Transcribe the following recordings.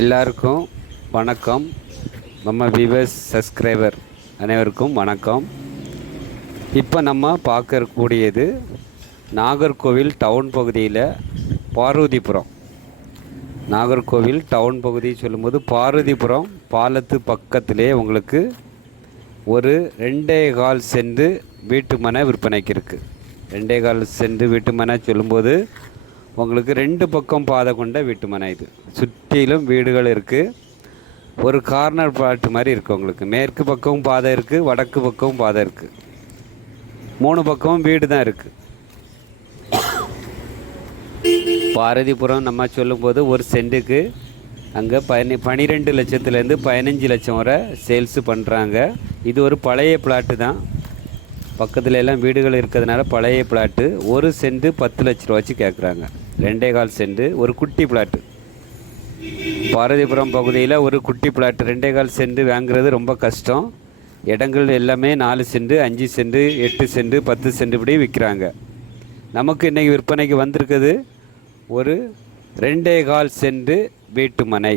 எல்லாருக்கும் வணக்கம். நம்ம விவஸ் சப்ஸ்கிரைபர் அனைவருக்கும் வணக்கம். இப்போ நம்ம பார்க்கக்கூடியது நாகர்கோவில் டவுன் பகுதியில் பார்வதிபுரம். நாகர்கோவில் டவுன் பகுதி சொல்லும்போது பார்வதிபுரம் பாலத்து பக்கத்திலே உங்களுக்கு ஒரு ரெண்டே கால் சென்று வீட்டு மனை விற்பனைக்கு இருக்குது ரெண்டே கால் சென்று வீட்டு மனை சொல்லும்போது உங்களுக்கு ரெண்டு பக்கம் பாதை கொண்ட வீட்டு மனை இது. சுற்றிலும் வீடுகள் இருக்குது ஒரு கார்னர் பாட்டு மாதிரி இருக்குது உங்களுக்கு. மேற்கு பக்கமும் பாதை இருக்குது வடக்கு பக்கமும் பாதை இருக்குது மூணு பக்கமும் வீடு தான் இருக்குது பாரதிபுரம் நம்ம சொல்லும்போது ஒரு சென்ட்டுக்கு அங்கே பதினி பன்னிரெண்டு லட்சத்துலேருந்து பதினஞ்சு லட்சம் வரை சேல்ஸு பண்ணுறாங்க இது ஒரு பழைய பிளாட்டு தான். பக்கத்துல எல்லாம் வீடுகள் இருக்கிறதுனால பழைய பிளாட்டு ஒரு சென்ட் பத்து லட்ச ரூபா வச்சு கேட்குறாங்க ரெண்டே கால் சென்ட் ஒரு குட்டி பிளாட்டு பாரதிபுரம் பகுதியில் ஒரு குட்டி பிளாட் ரெண்டே கால் சென்ட் வாங்குறது ரொம்ப கஷ்டம். இடங்கள் எல்லாமே நாலு சென்ட் அஞ்சு சென்ட் எட்டு சென்ட் பத்து சென்ட் இப்படி விற்கிறாங்க நமக்கு இன்றைக்கி விற்பனைக்கு வந்திருக்குது ஒரு ரெண்டே கால் சென்ட் வீட்டு மனை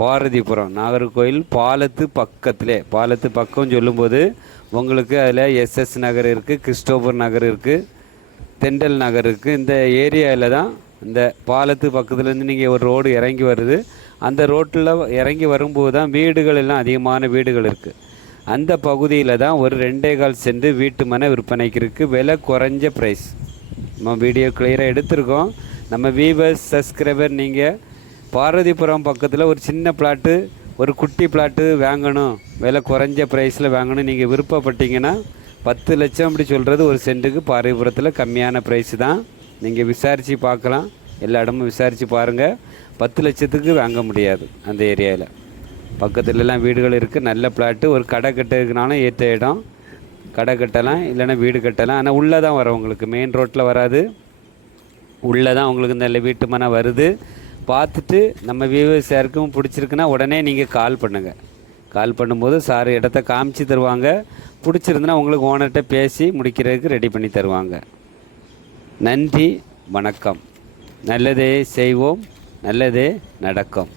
பாரதிபுரம் நாகர்கோயில் பாலத்து பக்கத்திலே. பாலத்து பக்கம் சொல்லும்போது உங்களுக்கு அதில் எஸ்எஸ் நகர் இருக்குது கிறிஸ்டோபர் நகர் இருக்குது தெண்டல் நகர் இருக்குது இந்த ஏரியாவில் தான் இந்த பாலத்து பக்கத்துலேருந்து நீங்கள் ஒரு ரோடு இறங்கி வருது. அந்த ரோட்டில் இறங்கி வரும்போது தான் வீடுகள் எல்லாம் அதிகமான வீடுகள் இருக்குது அந்த பகுதியில் தான் ஒரு ரெண்டே கால் சென்று வீட்டு மனை விற்பனைக்கு இருக்குது விலை குறைஞ்ச ப்ரைஸ் நம்ம வீடியோ கிளியராக எடுத்திருக்கோம். நம்ம வீவர்ஸ் சப்ஸ்கிரைபர் நீங்கள் பார்வதிபுரம் பக்கத்தில் ஒரு சின்ன பிளாட்டு ஒரு குட்டி பிளாட்டு வாங்கணும். விலை குறைஞ்ச ப்ரைஸில் வாங்கணும். நீங்கள் விருப்பப்பட்டீங்கன்னா பத்து லட்சம் அப்படி சொல்கிறது ஒரு சென்ட்டுக்கு பார்வதிபுரத்தில் கம்மியான ப்ரைஸ் தான். நீங்கள் விசாரித்து பார்க்கலாம். எல்லா இடமும் விசாரித்து பாருங்கள் பத்து லட்சத்துக்கு வாங்க முடியாது அந்த ஏரியாவில் பக்கத்துலலாம் வீடுகள் இருக்குது நல்ல பிளாட்டு. ஒரு கடை கட்டுறதுக்குனாலும் ஏற்ற இடம். கடை கட்டலாம். இல்லைன்னா வீடு கட்டலாம். ஆனால் உள்ளே தான் வரும் உங்களுக்கு. மெயின் ரோட்டில் வராது. உள்ளே தான் உங்களுக்கு நல்ல வீட்டு மனை வருது. பார்த்துட்டு நம்ம வியூவர்ஸ் யாருக்கும் பிடிச்சிருக்குன்னா உடனே நீங்கள் கால் பண்ணுங்கள் கால் பண்ணும்போது சார் இடத்த காமிச்சு தருவாங்க. பிடிச்சிருந்துன்னா உங்களுக்கு ஓனர்கிட்ட பேசி முடிக்கிறதுக்கு ரெடி பண்ணி தருவாங்க. நன்றி வணக்கம். நல்லதே செய்வோம் நல்லதே நடக்கும்.